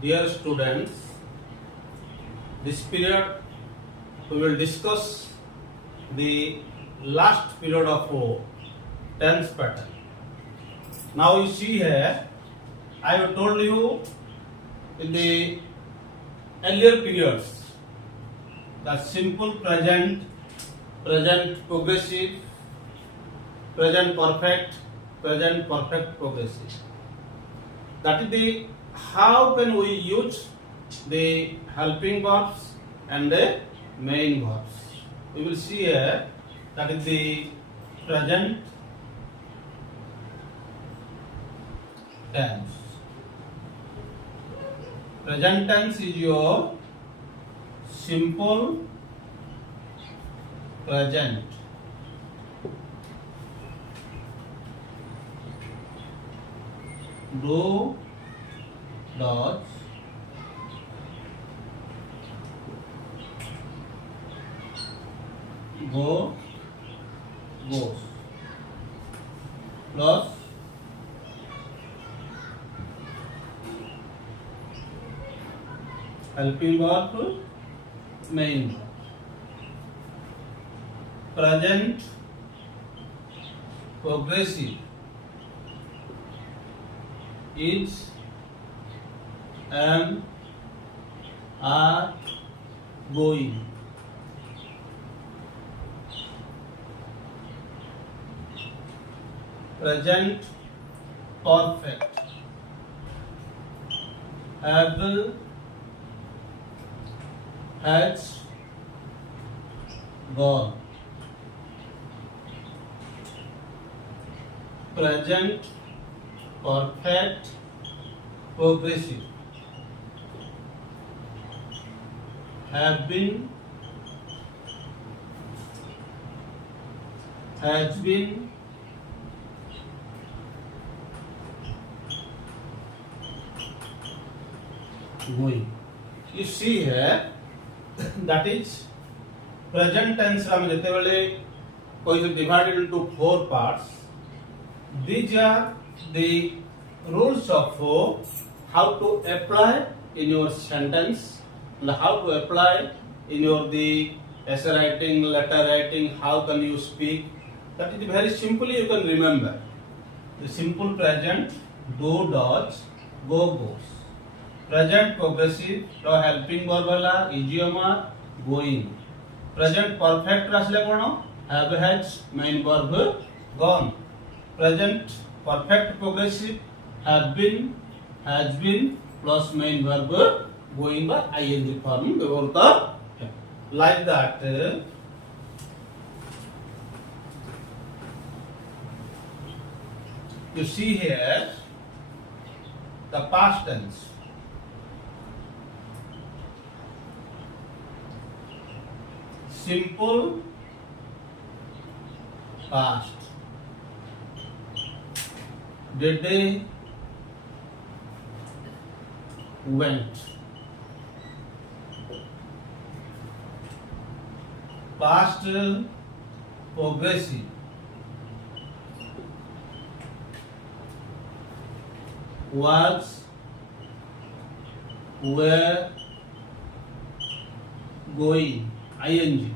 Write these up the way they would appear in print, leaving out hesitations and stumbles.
Dear students, this period we will discuss the last period of tense pattern. Now you see here, I have told you in the earlier periods the simple present, present progressive, present perfect progressive. That is the how can we use the helping verbs and the main verbs. We will see here that is the present tense. Present tense is your simple present. Do, does, go, goes, plus helping verb, main verb. Present progressive is, am, are, going. Present perfect, have, has, gone. Present perfect progressive, have been, has been, going. You see here that is present tense ram jetebele is divided into four parts. These are the rules of how to apply in your sentence and how to apply in your the essay writing, letter writing, how can you speak. That is very simply you can remember. The simple present, do, does, go, goes. Present progressive, तो helping verb वाला, idiom going. Present perfect रसले कौनो, have, has, main verb gone. Present perfect progressive, have been, has been, plus main verb going by ing form व्यवहार like that. You see here the past tense. Simple past. Did they, went. Past progressive. Was, were, going. ing.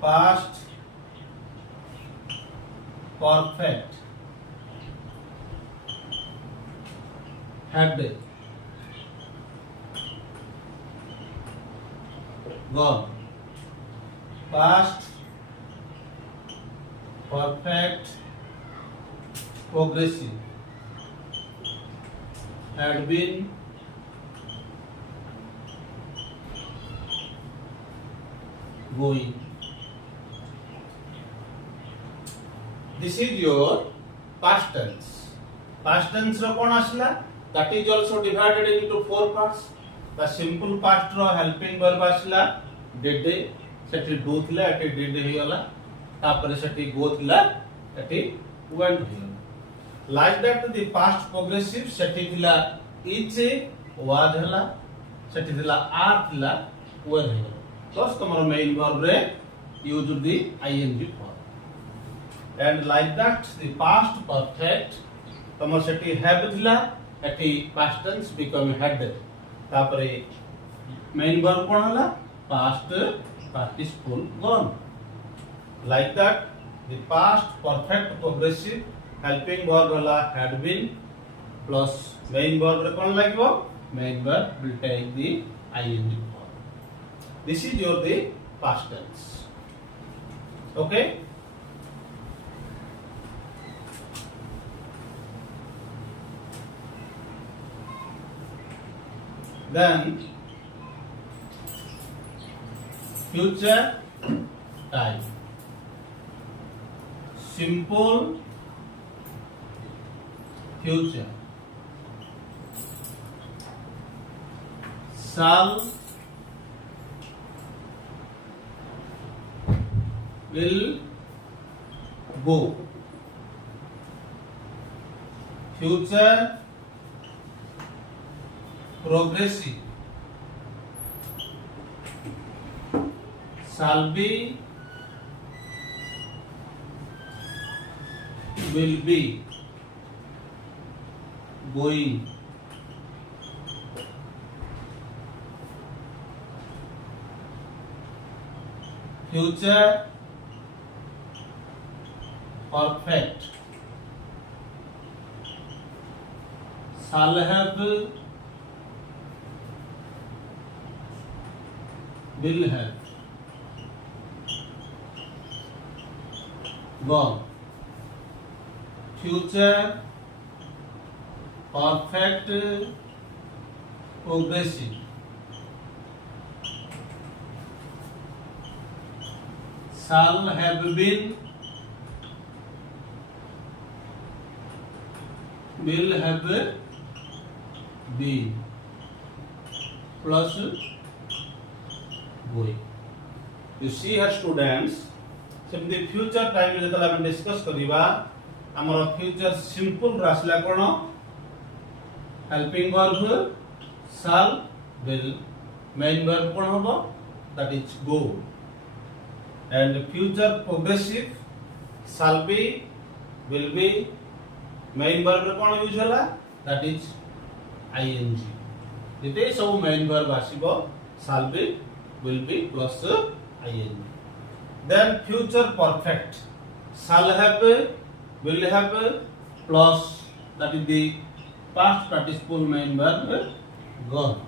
Past perfect, had, gone. Past perfect progressive, had been, going. This is your past tense. Past tense ro kon asla? That is also divided into four parts. The simple past ro helping verb asla, did they, Sethi do थिला एठी did हे गला, तापरे सेठी go थिला एठी went हे गला. Like that the past progressive सेठी थिला is, was हला, सेठी थिला are थिला, were हे गला. Plus तमरो main verb रे use the ing form. And like that the past perfect तमर सेठी have थिला एटी पास्ट टेंस बिकम हैड तापरे मेन वर्ब कोन हला past participle gone like that the past perfect progressive helping verb हला had been plus main verb रे कोन लागबो main verb will take the ing form this is your the past tense okay then future time simple future shall will go future progressive shall be will be going future perfect shall have will have gone future perfect progressive shall have been will have been plus going you see here students सेमती future time में जतला हम discuss करिवा हमर future simple रासला कोन helping verb shall will main verb कोन होबो that is go and future progressive shall be will be main verb कोन यूज होला दैट इज ing जते सब मेन वर्ब आसीबो shall be will be plus ing then future perfect shall have will have plus that is the past participle main verb gone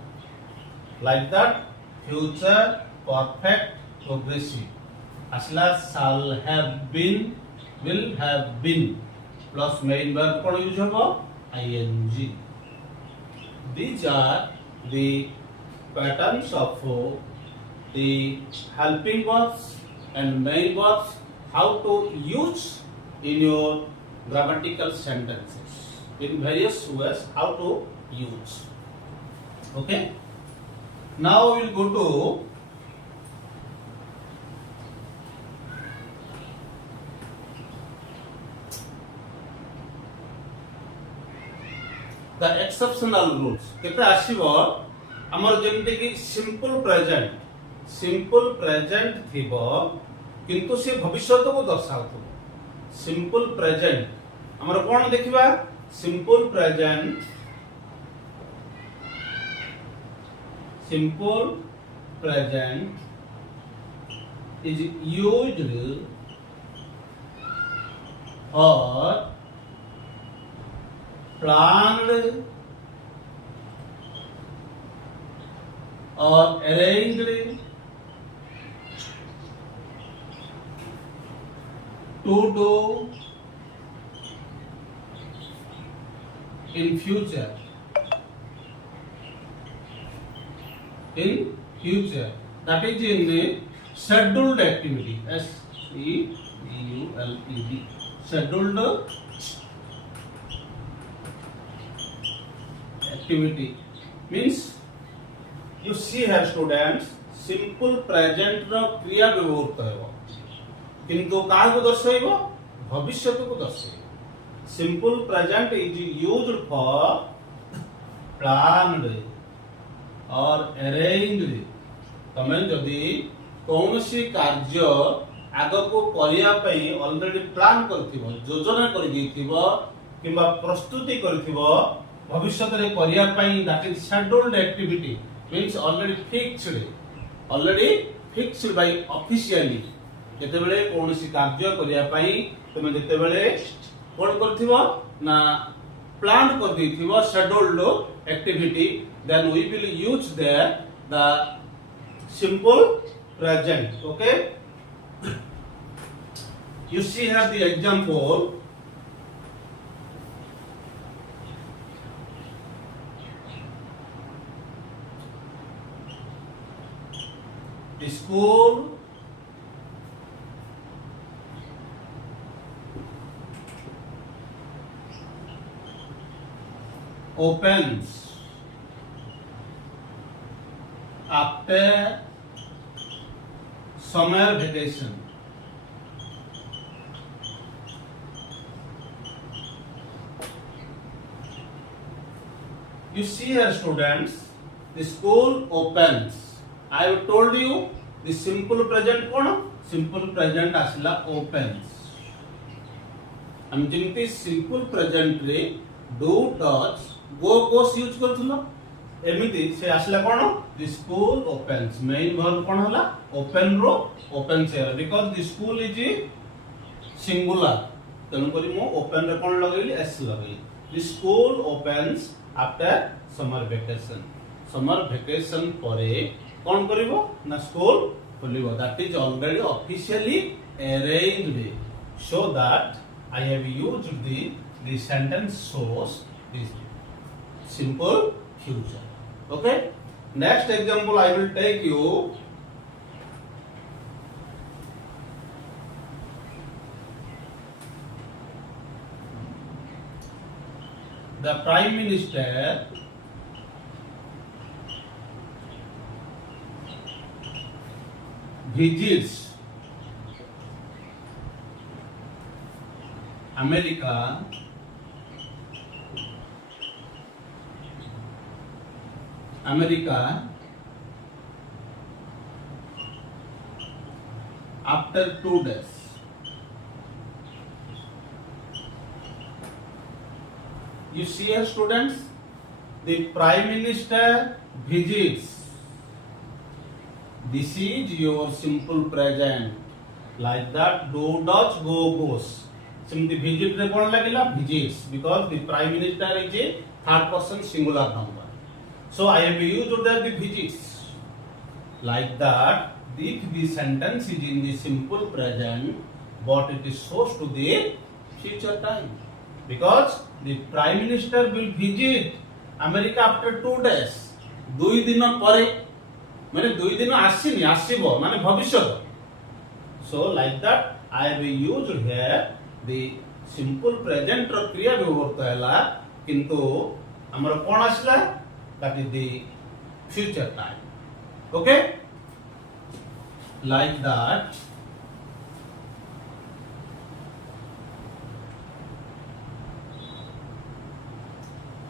like that future perfect progressive asla shall have been will have been plus main verb kon use hobo ing these are the patterns of the helping verbs and main verbs how to use in your grammatical sentences in various ways how to use okay now we will go to the exceptional rules केते आसीबो हमर जेमते कि simple present थिबो किंतु से भविष्य को दर्शाउतो simple present हमर कोन देखिबा simple present is used for planned or arranged to do in future that is in the scheduled activity SCDULED scheduled activity means you see here students simple present रो क्रिया व्यवहार हेबो किंतु का को दर्शाइबो भविष्य को दर्शाइबो simple present is used for planned और अरेंज्ड तमे जदी कौनसी कार्य आग को करिया पई ऑलरेडी प्लान करथिबो योजना कर दिथिबो किबा प्रस्तुति करथिबो भविष्य रे करिया पई that is scheduled activity means already fixed by officially जते बेले कोनोसी कार्य करिया पई तुम जते बेले कोन करथिबो ना प्लान कर दिथिबो scheduled activity then we will use there the simple present. Okay, you see here the example. The school opens after summer vacation. You see here students, the school opens. I have told you the simple present कौन? Simple present आसला opens. हम जिमती simple present रे do, does, go, goes use करथुलो एमिति से आसला कोन the school opens main verb कोन होला ओपन रो ओपन से because the school is singular तनु करी मो ओपन रे कोन लगैली एस लगैली the school opens after summer vacation परे कोन करिवो ना स्कूल खोलिवो that is already officially arranged so that I have used the sentence shows this simple future. Okay, next example I will take you. The Prime Minister visits America after 2 days. You see here students, the Prime Minister visits. This is your simple present. Like that, do, does, go, goes. Simply visit re kon lagila visits because the Prime Minister is a third person singular number. So I have used the visits. Like that, if the sentence is in the simple present, but it is shows to the future time. Because the Prime Minister will visit America after 2 days. 2 दिन परे माने 2 दिन आसीनी आसीबो माने भविष्य. So like that, I have used here the simple present रो क्रिया व्यवहार हैला किंतु हमर कोन आसला that is the future time. Okay, like that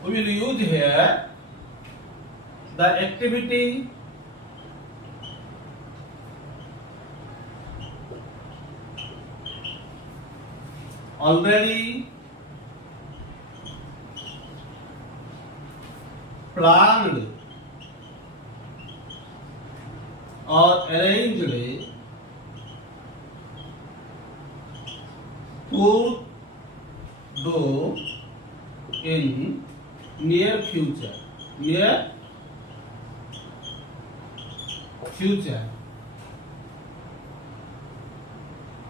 we will use here the activity already planned or arranged to do in near future.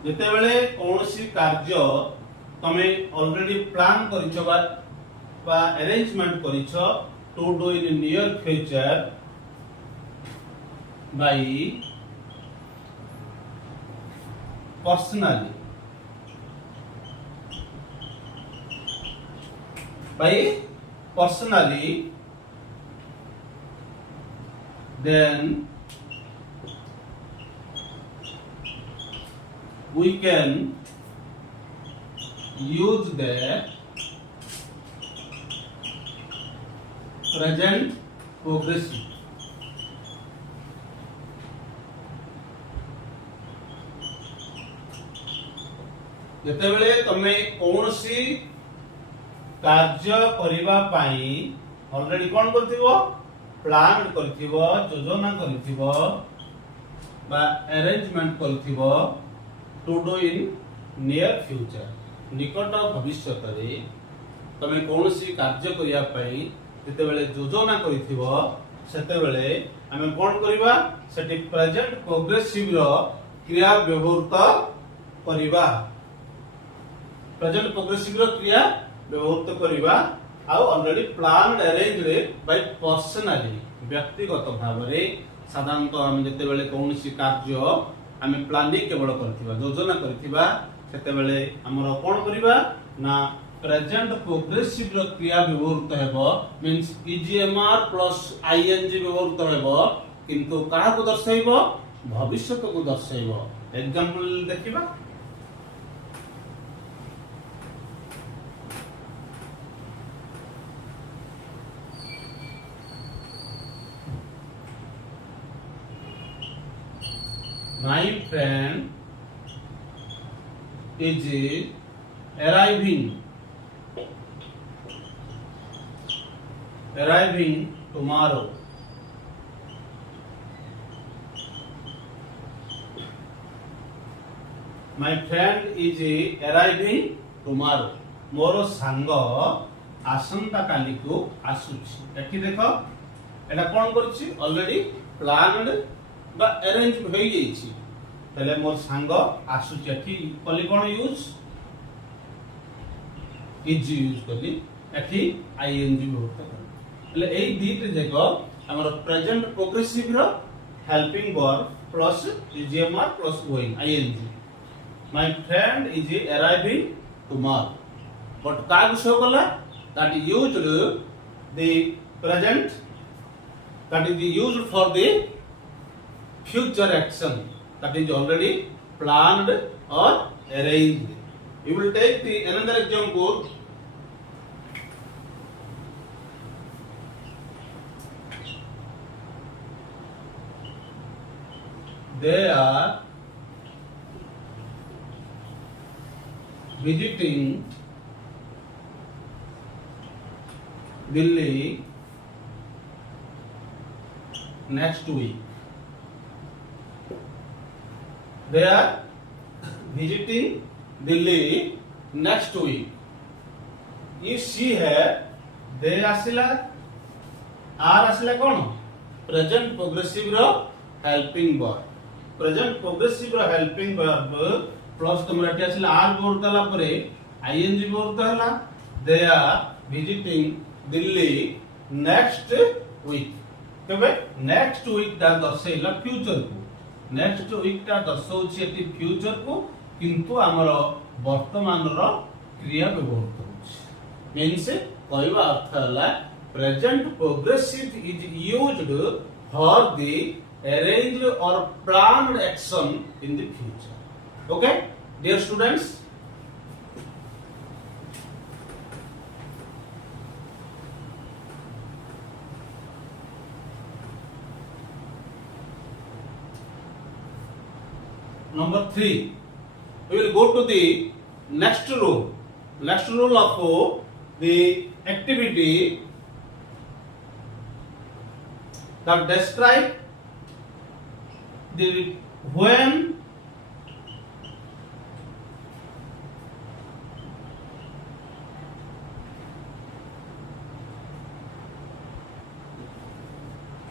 जेतेबेले कौनसी कार्य तमे ऑलरेडी प्लान करिछो बा arrangement करिछो to do in near future by personally then we can use the present progressive. जेतेबेले तमे कौनसी कार्य करिबा पाई already कोन करथिबो plan करथिबो योजना करथिबो बा अरेंजमेंट करथिबो to do in near future निकट भविष्य रे तमे कोनसी कार्य करिया पाई जते बेले योजना करथिबो सेते बेले हमें कोन करिबा सेटी प्रेजेंट प्रोग्रेसिव रो क्रिया व्यवहार करिबा प्रेजेंट प्रोग्रेसिव रो क्रिया व्यवहार करिबा आ already planned arranged by personally व्यक्तिगत भाव रे साधारणतः हम जते बेले कोनसी कार्य हमें प्लानिंग केवल करथिबा योजना करथिबा सेते बेले हमर कोन करिबा ना प्रेजेंट प्रोग्रेसिव रो क्रिया व्यवहार हेबो मींस ईजीएमआर प्लस आईएनजी व्यवहार हेबो किंतु काहा को दर्शाइबो भविष्य को दर्शाइबो एग्जांपल देखिबा My friend is arriving tomorrow. My friend is arriving tomorrow. मोर सांग आसंता काली को आसुची एठी देखो एटा कोन करछि ऑलरेडी प्लान्ड बा अरेंज होई गेछि तले मोर सांग आसुची एठी कली कोन यूज इज यूज कली एठी आईएनजी व्यवहार तले एई दीट देखो हमर प्रेजेंट प्रोग्रेसिव रो हेल्पिंग वर्ब प्लस ईजीएमआर plus going ING My friend is arriving tomorrow. But काग शो कला that is used the present that is used for the future action that is already planned or arranged. You will take the another example. They are visiting Delhi next week. They are visiting Delhi next week. You see here, they आसिला आर आसिला कौन present progressive रो helping verb present progressive रो helping verb plus तुमरा एठी आसिला are board तला परे आईएनजी बोर्ड तला they are visiting Delhi next week तबे नेक्स्ट वीक दा दर्शैला फ्यूचर को नेक्स्ट वीक दा दर्शौछि एठी फ्यूचर को किंतु हमर वर्तमान रो क्रिया व्यवहार करूछि मींस कहबा अर्थ हला present progressive is used for the arranged और planned action in the future Okay, dear students, number 3, we will go to the next rule. Next rule of the activity that describe the when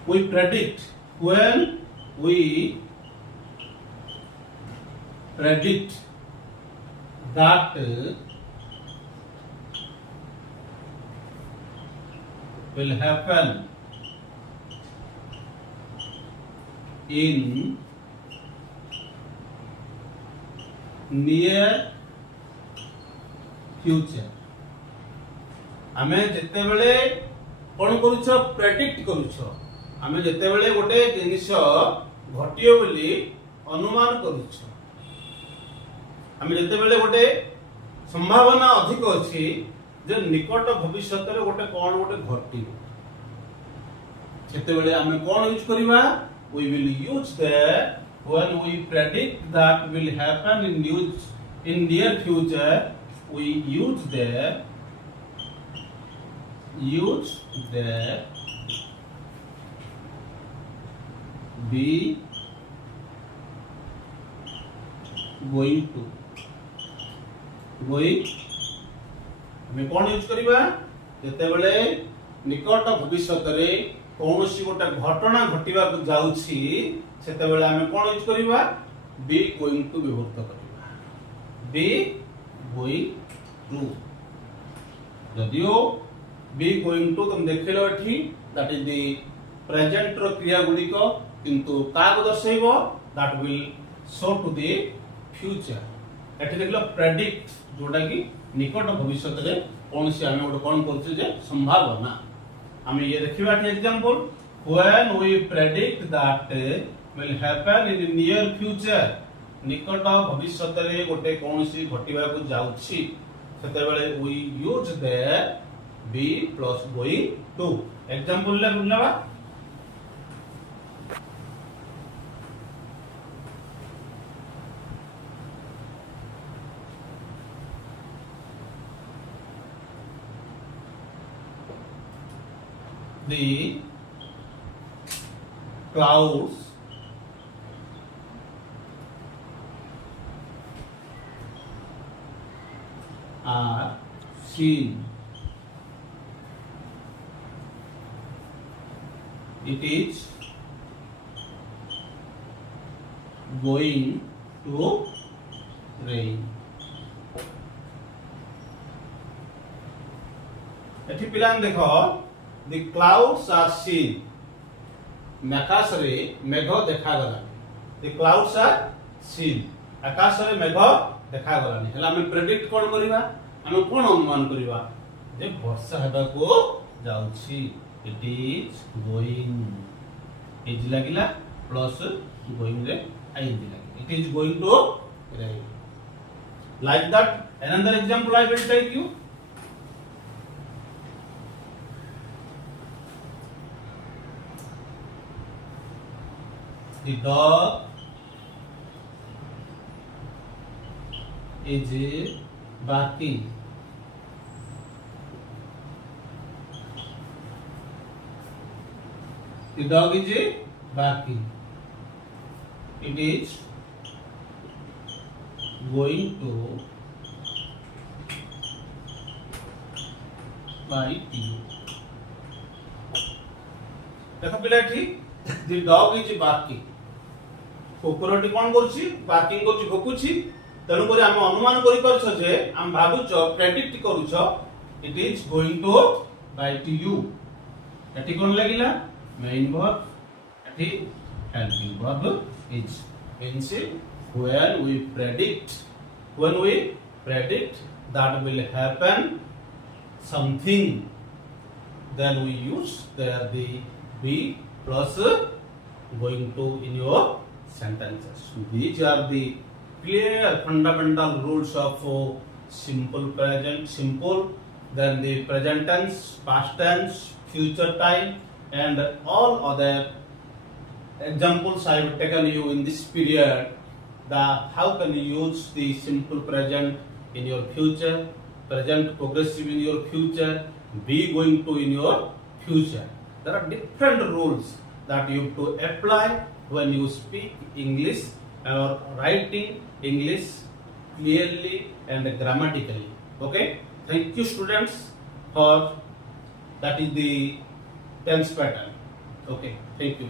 we predict when we predict that will happen in near future आमे जेते बेले कोन करूछो predict करूछो आमे जेते बेले गोटे जिनिस घटियो बोली अनुमान करूछो आमे जेते बेले गोटे संभावना अधिक अछि जे निकट भविष्य रे गोटे कोन गोटे घटियो जेते बेले आमे कोन use करिवा we will use that when we predict that will happen in near future we use that use their, be going to, going ଆମେ କଣ ୟୁଜ କରିବା ଯେତେବେଳେ ନିକଟ ଭବିଷ୍ୟତରେ କୌଣସି ଗୋଟେ ଘଟଣା ଘଟିବାକୁ ଯାଉଛି ସେତେବେଳେ ଆମେ କଣ ୟୁଜ କରିବା be going to ବ୍ୟବହୃତ କରିବା be going to ଯଦିଓ be going to तुम ଦେଖିଲ ଏଠି that is the present ର କ୍ରିୟା ଗୁଡ଼ିକ କିନ୍ତୁ କାକୁ ଦର୍ଶାଇବ that will show to the future ଏଠି ଦେଖିଲ predict जोटा कि निकट भविष्य रे कोनसी आमे गोटे कोन करछु जे संभावना आमे ये देखिबा के example when we predict that will happen in the near future निकट भविष्य रे गोटे कोनसी घटिबा को जाउछि सेते बेले we use there be plus going to example ले बुझलाबा the clouds are seen. It is going to rain. एठी पिलान देखो the clouds are seen आकाश रे मेघ देखा गला the clouds are seen आकाश रे मेघ देखा गलानी हला हम प्रेडिक्ट कोन करिबा हम कोन अनुमान करिबा जे वर्षा हेबा को जाउछि it is going इज लागिला प्लस going रे आई दिला it is going to rain like that another example I will take you the dog is barking. The dog is barking. It is going to bite you. देखो पिला ठीक the dog is barking. कुकुरटी कोन करछि barking करछि भोकुछि तेनु करी हम अनुमान करि परछ जे हम भाबुछ प्रेडिक्ट करूछ it is going to bite you एटी कोन लागिला मेन वर्ब एटी helping verb is means when we predict that will happen something then we use there the be plus going to in your sentences. These are the clear fundamental rules of simple present, simple, then the present tense, past tense, future time, and all other examples I have taken you in this period. How can you use the simple present in your future, present progressive in your future, be going to in your future. There are different rules that you have to apply when you speak English or writing English clearly and grammatically. Okay, thank you students for that is the tense pattern. Okay, thank you.